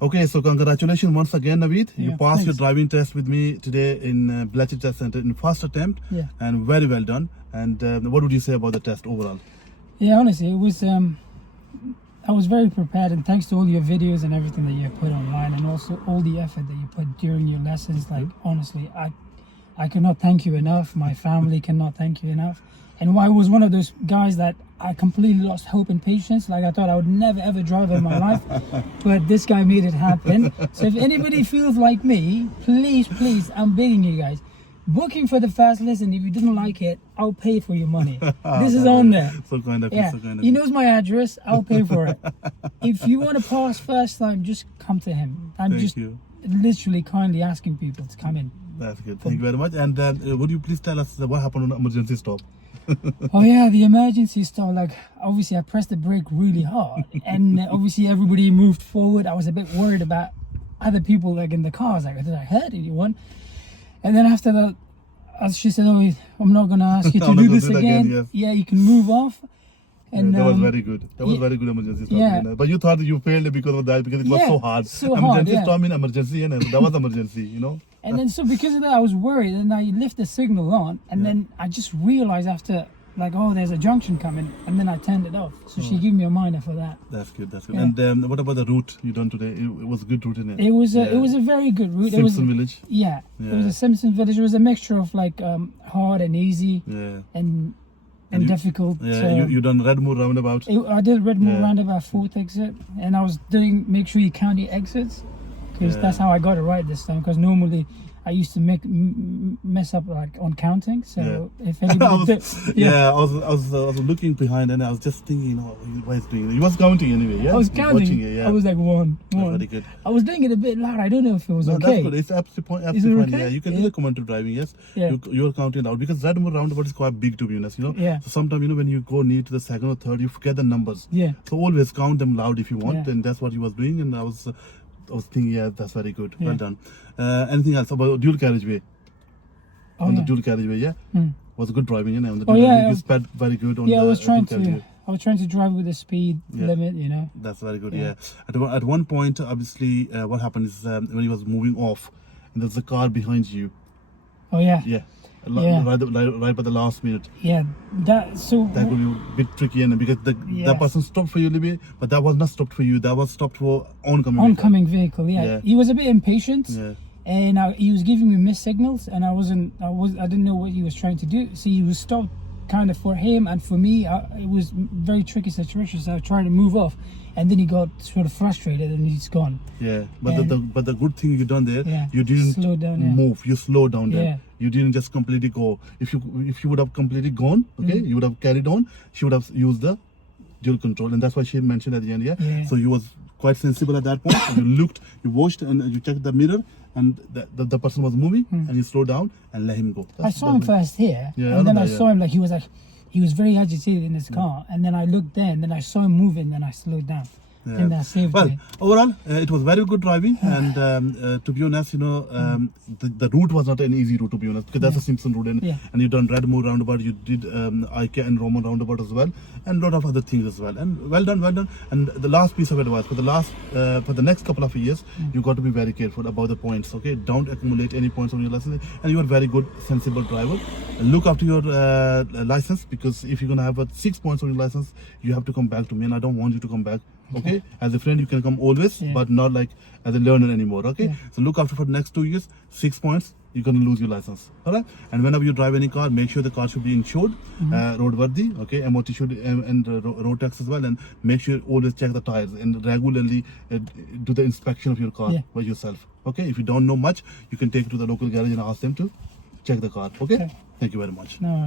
Okay, so congratulations once again, Naveed. You Yeah, passed your thanks. driving test with me today in Bletchley Test Center in first attempt. Yeah. And very well done. And what would you say about the test overall? Yeah, honestly, it was. I was very prepared, and thanks to all your videos and everything that you put online, and also all the effort that you put during your lessons. Like honestly, I cannot thank you enough. My family cannot thank you enough. And I was one of those guys that I completely lost hope and patience. Like I thought I would never ever drive in my life, but this guy made it happen. So if anybody feels like me, please, I'm begging you guys. Booking for the first lesson. If you didn't like it, I'll pay for your money. This is on there. So kind of Yeah, so kind of he knows my address. I'll pay for it. If you want to pass first time, just come to him. I'm Thank just you. literally kindly asking people to come in. That's good. Thank you very much. And would you please tell us what happened on emergency stop? Oh yeah, the emergency stop. Like obviously, I pressed the brake really hard, and obviously everybody moved forward. I was a bit worried about other people like in the cars. Like, did I hurt anyone? And then after that, she said, "Oh, I'm not gonna ask you to do this again. Yes. Yeah, you can move off." And that was very good. That was very good emergency stop. yeah. You know? But you thought you failed because of that, because it was Yeah, so hard. so hard, Emergency yeah. stop in emergency, and that was emergency, you know. And then so because of that, I was worried, and I left the signal on, and then I just realized after, like, oh, there's a junction coming, and then I turned it off. So she gave me a reminder for that. That's good. That's good. Yeah. And what about the route you done today? It was a good route, isn't it? It was a very good route. Simpson Village. Yeah, Yeah. it was a Simpson Village. It was a mixture of like hard and easy Yeah. and And you- difficult. Yeah. So You done Redmoor roundabout. I did Redmore Yeah. roundabout 4th exit, and I was doing make sure you count your exits, because Yeah. that's how I got it right this time. Because normally I used to mess up like on counting. So if I anybody was, did, yeah, I was looking behind and I was just thinking, why is doing it? He was counting anyway, yeah? I was He counting. watching it, yeah. I was like one. Very good. I was doing it a bit loud. I don't know if it was No, okay. that's good. It's absolutely Is it fine. okay? Yeah, you can do Yeah. the command driving. Yes, Yeah. you're counting out because Redmoor roundabout is quite big, to be honest. You know. Yeah. So sometimes when you go near to the second or third, you forget the numbers. Yeah. So always count them loud if you want, Yeah. and that's what he was doing. And I was thinking, yeah, that's very good. Yeah. Well done. Anything else about dual carriageway? Oh, On yeah. the dual carriageway, yeah, was good driving. You know, on the Oh, dual, yeah, you sped very good on Yeah, the I was trying dual carriageway. to drive with the speed limit. You know. That's very good. Yeah. Yeah. At one point, obviously, what happened is when he was moving off, and there's a car behind you. Oh yeah. Yeah. Yeah. Right by the last minute. Yeah. That so. That would be a bit tricky, and because that person stopped for you a little bit, but that was not stopped for you. That was stopped for oncoming. Oncoming vehicle. Yeah. Yeah. He was a bit impatient. Yeah. And he was giving me missed signals, and I didn't know what he was trying to do. So he was stopped, kind of for him and for me. It was very tricky situation. So I was trying to move off, and then he got sort of frustrated, and he's gone. Yeah, but And- the good thing you done there, Yeah. you didn't Slow down, yeah. move. You slowed down there. Yeah. You didn't just completely go. If you would have completely gone, okay, you would have carried on. She would have used the dual control, and that's why she mentioned at the end. Yeah. So you was quite sensible at that point. You looked, you watched, and you checked the mirror, and the person was moving, and you slowed down and let him go. I saw him first here, Yeah, I and then know I that, saw him he was very agitated in his car, and then I looked there, and then I saw him moving, then I slowed down. Yeah. And that saved Well, me. overall, it was very good driving, and to be honest, the route was not an easy route, to be honest, because that's a Simpson route, and you done Redmoor roundabout, you did IK and Roman roundabout as well, and a lot of other things as well. And well done. And the last piece of advice for the next couple of years, you got to be very careful about the points. Okay, don't accumulate any points on your license, and you are a very good, sensible driver. Look after your license, because if you're gonna have 6 points on your license, you have to come back to me, and I don't want you to come back. Okay, as a friend you can come always, but not like as a learner anymore. Okay, so look after for the next 2 years. 6 points, you're gonna lose your license. All right, and whenever you drive any car, make sure the car should be insured, roadworthy. Okay, MOT should and road tax as well, and make sure you always check the tires and regularly do the inspection of your car by yourself. Okay, if you don't know much, you can take it to the local garage and ask them to check the car. Okay. Thank you very much. No.